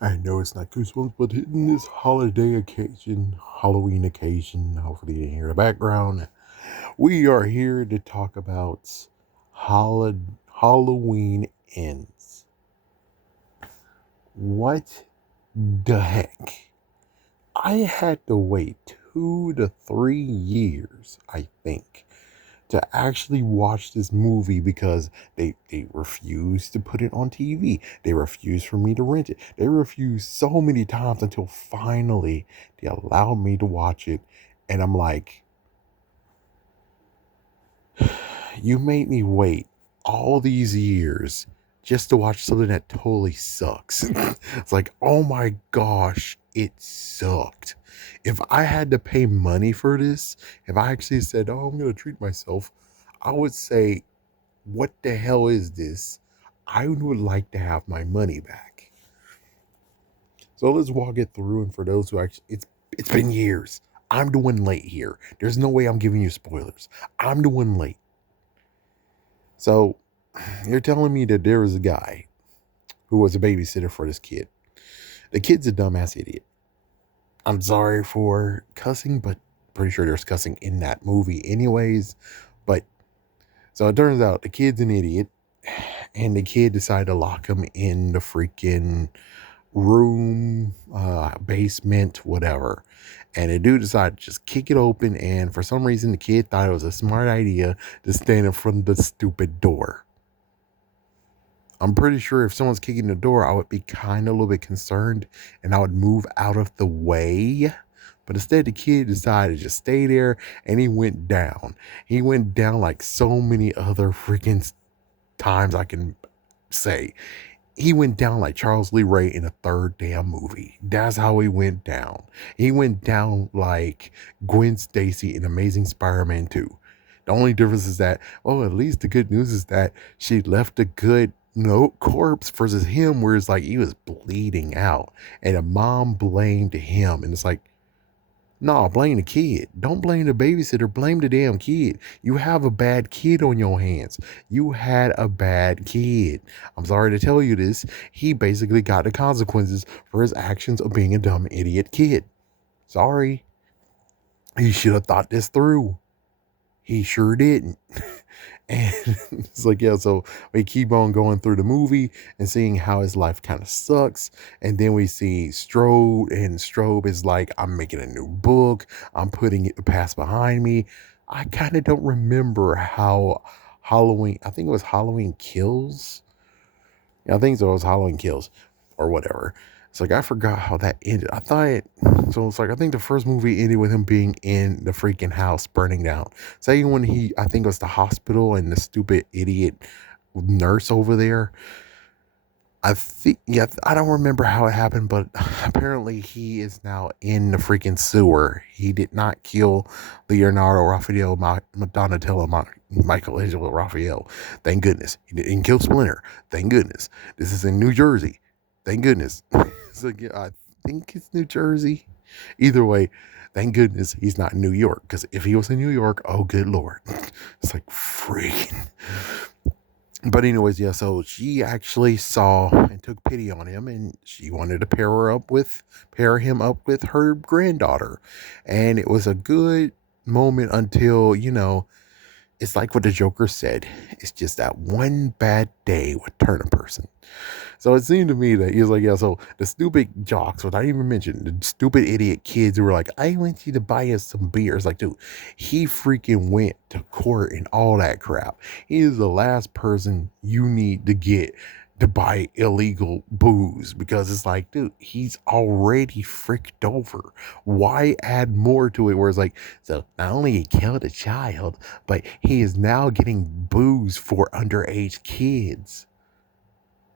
I know it's not Goosebumps, but in this holiday occasion, Halloween occasion, hopefully you didn't hear the background, we are here to talk about Halloween ends. What the heck? I had to wait 2 to 3 years, I think, to actually watch this movie because they refused to put it on TV. They refused for me to rent it. They refused so many times until finally they allowed me to watch it. And I'm like, you made me wait all these years just to watch something that totally sucks. It's like, oh my gosh, it sucked. If I had to pay money for this, if I actually said, oh, I'm going to treat myself, I would say, what the hell is this? I would like to have my money back. So let's walk it through. And for those who actually, it's been years. I'm the one late here. There's no way I'm giving you spoilers. I'm the one late. So you're telling me that there was a guy who was a babysitter for this kid. The kid's a dumbass idiot. I'm sorry for cussing, but pretty sure there's cussing in that movie anyways. But so it turns out the kid's an idiot, and the kid decided to lock him in the freaking room, basement, whatever. And the dude decided to just kick it open. And for some reason, the kid thought it was a smart idea to stand in front of the stupid door. I'm pretty sure if someone's kicking the door, I would be kind of a little bit concerned and I would move out of the way. But instead, the kid decided to just stay there and he went down. He went down like so many other freaking times I can say. He went down like Charles Lee Ray in a third damn movie. That's how he went down. He went down like Gwen Stacy in Amazing Spider-Man 2. The only difference is that, oh, at least the good news is that she left a good corpse versus him, where it's like he was bleeding out and the mom blamed him. And it's like, no, blame the kid. Don't blame the babysitter. Blame the damn kid. You have a bad kid on your hands. You had a bad kid. I'm sorry to tell you this. He basically got the consequences for his actions of being a dumb idiot kid. Sorry. He should have thought this through. He sure didn't. And it's like, yeah, so we keep on going through the movie and seeing how his life kind of sucks. And then we see Strobe, and Strobe is like, I'm making a new book, I'm putting it past behind me. I kind of don't remember how Halloween, I think it was Halloween Kills. Yeah, I think so. It was Halloween Kills or whatever. It's like I forgot how that ended. I thought it, so it's like I think the first movie ended with him being in the freaking house burning down. Second one, I think it was the hospital and the stupid idiot nurse over there. I think, yeah, I don't remember how it happened, but apparently he is now in the freaking sewer. He did not kill Leonardo Raphael, Donatello, Michelangelo Raphael. Thank goodness. He didn't kill Splinter. Thank goodness. This is in New Jersey. Thank goodness. So, yeah, I think it's New Jersey. Either way, thank goodness he's not in New York. Because if he was in New York, oh, good Lord. It's like freaking. But anyways, yeah, so she actually saw and took pity on him, and she wanted to pair him up with her granddaughter. And it was a good moment until, it's like what the Joker said. It's just that one bad day would turn a person. So it seemed to me that he was like, yeah, so the stupid jocks, what I even mentioned, the stupid idiot kids who were like, I want you to buy us some beers. Like, dude, he freaking went to court and all that crap. He is the last person you need to get to buy illegal booze, because it's like, dude, he's already freaked over. Why add more to it where it's like, so not only he killed a child, but he is now getting booze for underage kids.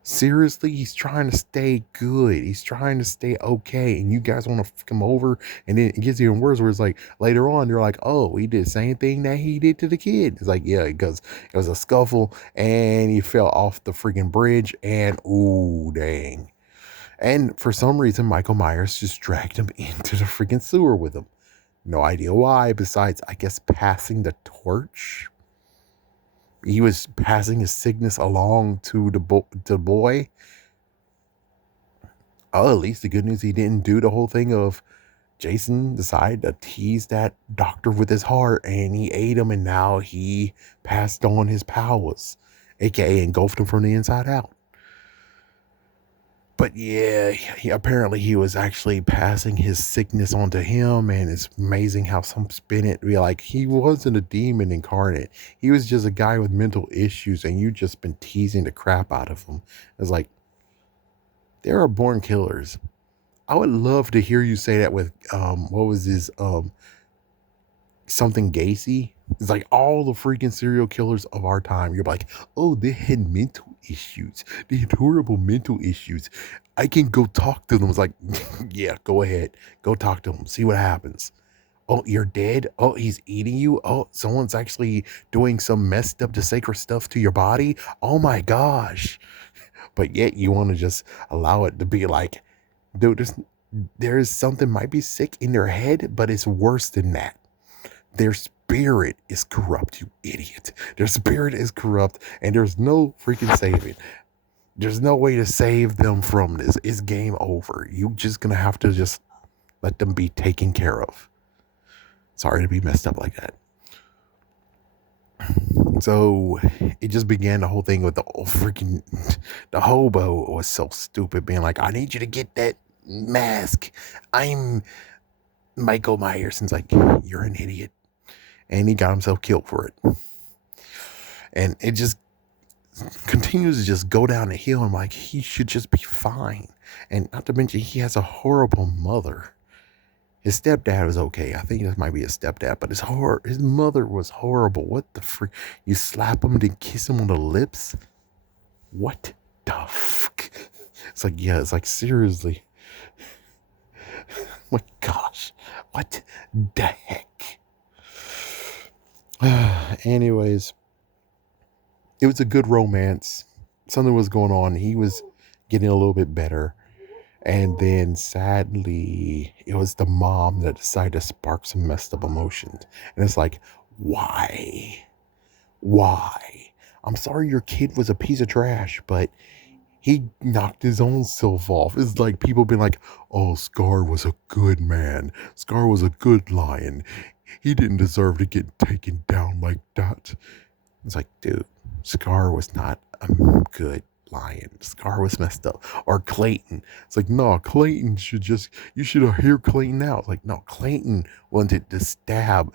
Seriously, he's trying to stay good. He's trying to stay okay. And you guys want to come over, and then it gets even worse where it's like later on, they're like, oh, he did the same thing that he did to the kid. It's like, yeah, because it was a scuffle and he fell off the freaking bridge, and ooh, dang. And for some reason, Michael Myers just dragged him into the freaking sewer with him. No idea why, besides, I guess, passing the torch. He was passing his sickness along to the boy. Oh, at least the good news, he didn't do the whole thing of Jason decided to tease that doctor with his heart and he ate him and now he passed on his powers, aka engulfed him from the inside out. But yeah, apparently he was actually passing his sickness onto him, and it's amazing how some spin it be like he wasn't a demon incarnate. He was just a guy with mental issues, and you just been teasing the crap out of him. It's like there are born killers. I would love to hear you say that with what was his something Gacy. It's like all the freaking serial killers of our time. You're like, oh, they had mental issues. They had horrible mental issues. I can go talk to them. It's like, yeah, go ahead. Go talk to them. See what happens. Oh, you're dead. Oh, he's eating you. Oh, someone's actually doing some messed up to sacred stuff to your body. Oh my gosh. But yet you want to just allow it to be like, dude, there's something might be sick in their head, but it's worse than that. Their spirit is corrupt, you idiot. Their spirit is corrupt, and there's no freaking saving. There's no way to save them from this. It's game over. You just gonna have to just let them be taken care of. Sorry to be messed up like that. So it just began the whole thing with the hobo was so stupid, being like, I need you to get that mask. I'm Michael Myers. And it's like, you're an idiot. And he got himself killed for it. And it just continues to just go down the hill. I'm like, he should just be fine. And not to mention, he has a horrible mother. His stepdad was okay. I think this might be his stepdad, but his mother was horrible. What the freak? You slap him and kiss him on the lips? What the fuck? It's like, yeah, it's like, seriously. My gosh. What the heck? Anyways, it was a good romance. Something was going on. He was getting a little bit better. And then sadly, it was the mom that decided to spark some messed up emotions. And it's like, why? Why? I'm sorry your kid was a piece of trash, but he knocked his own self off. It's like people been like, oh, Scar was a good man. Scar was a good lion. He didn't deserve to get taken down like that. It's like, dude, Scar was not a good lion. Scar was messed up. Or Clayton. It's like, no, Clayton you should hear Clayton out. It's like, no, Clayton wanted to stab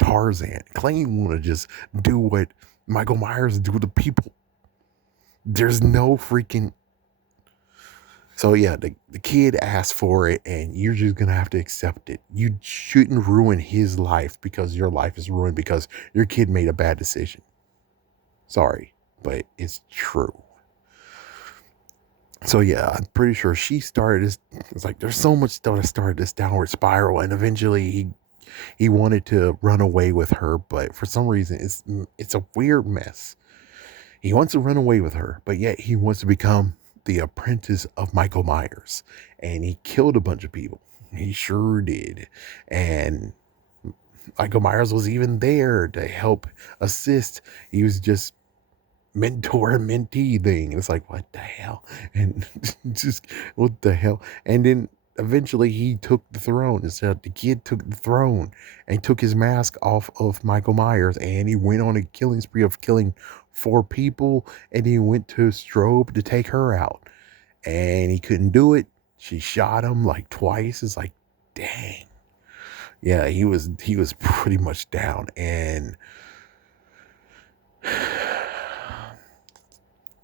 Tarzan. Clayton wanted to just do what Michael Myers do to people. There's no freaking. So yeah, the kid asked for it, and you're just gonna have to accept it. You shouldn't ruin his life because your life is ruined because your kid made a bad decision. Sorry, but it's true. So yeah, I'm pretty sure she started this. It's like there's so much stuff that started this downward spiral, and eventually he wanted to run away with her, but for some reason it's a weird mess. He wants to run away with her, but yet he wants to become the apprentice of Michael Myers, and he killed a bunch of people. He sure did, and Michael Myers was even there to help assist. He was just mentor mentee thing. It's like, what the hell? And just what the hell? And then eventually he took the throne. Instead, the kid took the throne and took his mask off of Michael Myers, and he went on a killing spree of killing 4 people, and he went to Strobe to take her out. And he couldn't do it. She shot him like twice. It's like, dang. Yeah, he was pretty much down. And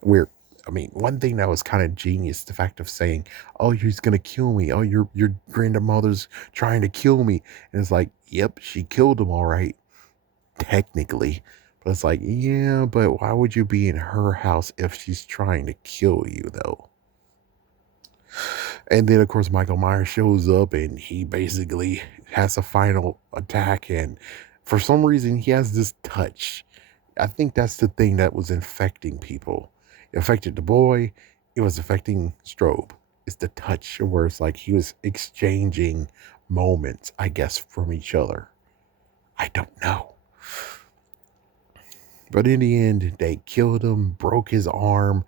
we're I mean, one thing that was kind of genius, the fact of saying, "Oh, he's gonna kill me. Oh, your grandmother's trying to kill me," and it's like, "Yep, she killed him, all right, technically." But it's like, yeah, but why would you be in her house if she's trying to kill you, though? And then, of course, Michael Myers shows up, and he basically has a final attack, and for some reason, he has this touch. I think that's the thing that was infecting people. It affected the boy. It was affecting Strobe. It's the touch where it's like he was exchanging moments, I guess, from each other. I don't know. But in the end, they killed him, broke his arm,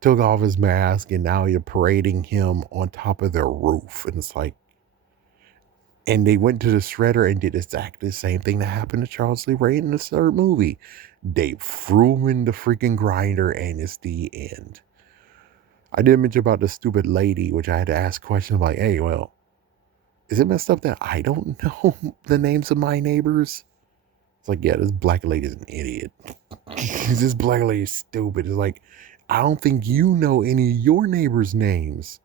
took off his mask, and now you're parading him on top of their roof. And it's like, and they went to the shredder and did exactly the same thing that happened to Charles Lee Ray in the third movie. They threw him in the freaking grinder, and it's the end. I did mention about the stupid lady, which I had to ask questions like, hey, well, is it messed up that I don't know the names of my neighbors? It's like, yeah, this black lady's an idiot. This black lady's stupid. It's like, I don't think you know any of your neighbors' names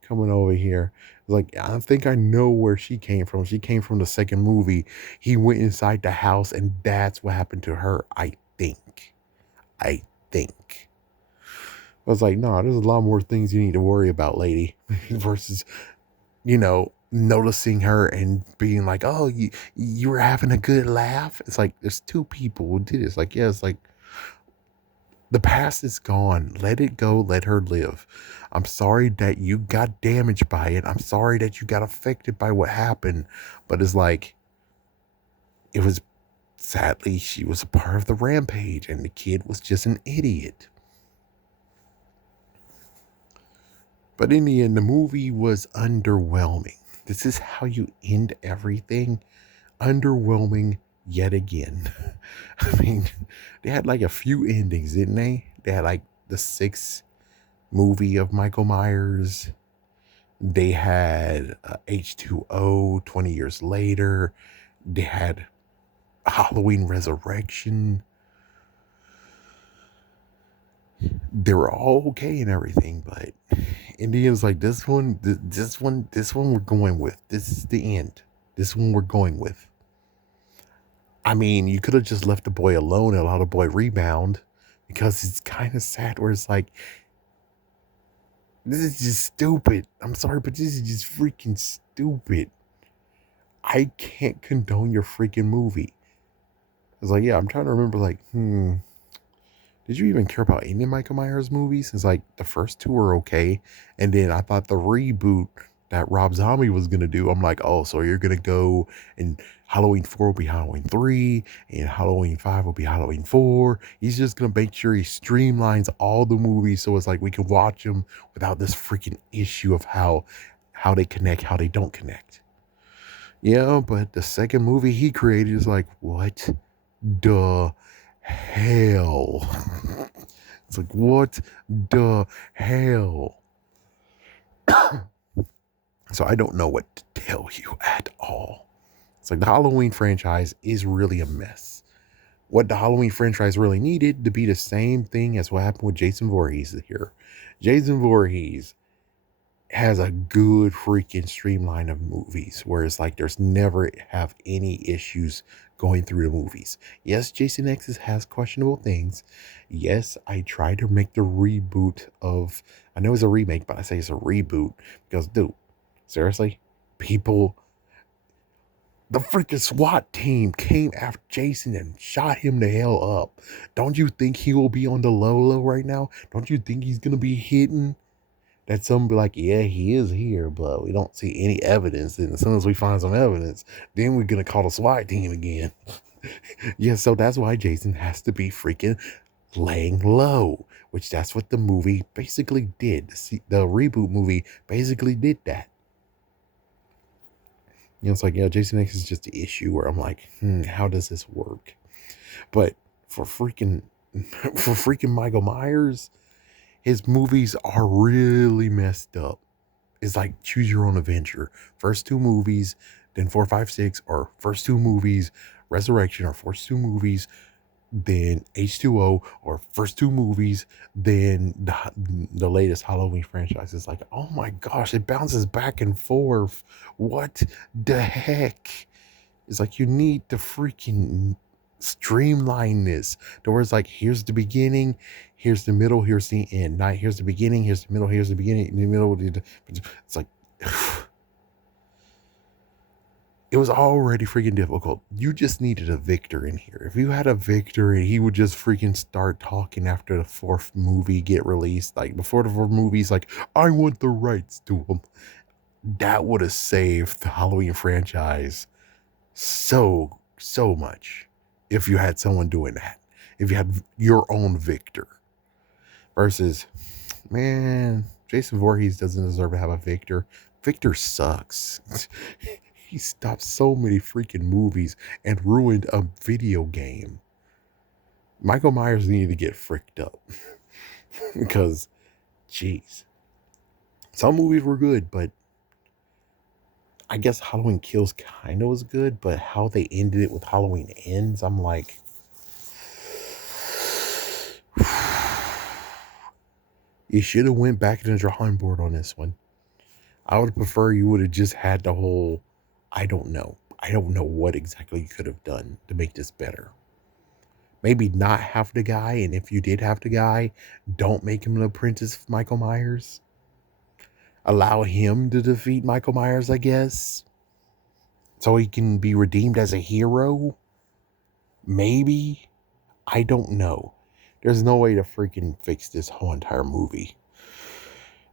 coming over here. Like, I think I know where she came from. She came from the second movie. He went inside the house, and that's what happened to her. I think. I think. I was like, nah, there's a lot more things you need to worry about, lady, versus, noticing her and being like, oh, you were having a good laugh. It's like, there's two people who did it. It's like, yeah, it's like, the past is gone. Let it go. Let her live. I'm sorry that you got damaged by it. I'm sorry that you got affected by what happened. But it's like, it was, sadly, she was a part of the rampage, and the kid was just an idiot. But in the end, the movie was underwhelming. This is how you end everything. Underwhelming yet again. I mean, they had like a few endings, didn't they? They had like the sixth movie of Michael Myers. They had H2O 20 years later. They had Halloween Resurrection. They were all okay and everything, but Indians like this one we're going with. This is the end. This one we're going with. I mean, you could have just left the boy alone and allowed the boy rebound, because it's kind of sad where it's like, this is just stupid. I'm sorry, but this is just freaking stupid. I can't condone your freaking movie. It's like, yeah, I'm trying to remember, like, did you even care about any of Michael Myers movies? Since like the first two were okay, and then I thought the reboot that Rob Zombie was gonna do, I'm like, oh, so you're gonna go and Halloween 4 will be Halloween 3, and Halloween 5 will be Halloween 4. He's just gonna make sure he streamlines all the movies so it's like we can watch them without this freaking issue of how they connect, how they don't connect. Yeah, but the second movie he created is like, what the hell? It's like, what the hell? So I don't know what to tell you at all. It's like the Halloween franchise is really a mess. What the Halloween franchise really needed to be the same thing as what happened with Jason Voorhees here. Jason Voorhees has a good freaking streamline of movies where it's like there's never have any issues going through the movies. Yes, Jason X has questionable things. Yes, I tried to make the reboot of, I know it's a remake, but I say it's a reboot because, dude, seriously, people, the freaking SWAT team came after Jason and shot him the hell up. Don't you think he will be on the low right now? Don't you think he's gonna be hitting? That some be like, yeah, he is here, but we don't see any evidence. And as soon as we find some evidence, then we're gonna call the SWAT team again. Yeah, so that's why Jason has to be freaking laying low, which that's what the movie basically did. The reboot movie basically did that. It's like, yeah, Jason X is just the issue where I'm like, how does this work? But for freaking Michael Myers, his movies are really messed up. It's like choose your own adventure. First two movies, then 4, 5, 6, or first two movies, Resurrection, or first two movies, then H2O, or first two movies, then the latest Halloween franchise. It's like, oh my gosh, it bounces back and forth. What the heck? It's like, you need to freaking streamline this. The words like, here's the beginning, here's the middle, here's the end. Not here's the beginning, here's the middle, here's the beginning, the middle. It's like, it was already freaking difficult. You just needed a Victor in here. If you had a Victor and he would just freaking start talking after the fourth movie get released, like before the fourth movie's like, I want the rights to him. That would have saved the Halloween franchise so much if you had someone doing that. If you had your own Victor versus Man, Jason Voorhees doesn't deserve to have a Victor. Victor sucks. He stopped so many freaking movies and ruined a video game. Michael Myers needed to get fricked up because, jeez, some movies were good, but I guess Halloween Kills kind of was good, but how they ended it with Halloween Ends, I'm like, you should have went back to the drawing board on this one. I would prefer you would have just had the whole, I don't know. I don't know what exactly you could have done to make this better. Maybe not have the guy, and if you did have the guy, don't make him an apprentice of Michael Myers. Allow him to defeat Michael Myers, I guess. So he can be redeemed as a hero? Maybe? I don't know. There's no way to freaking fix this whole entire movie.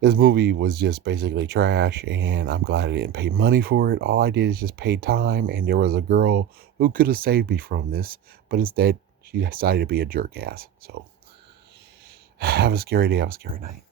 This movie was just basically trash, and I'm glad I didn't pay money for it. All I did is just pay time, and there was a girl who could have saved me from this, but instead, she decided to be a jerk ass. So, have a scary day, have a scary night.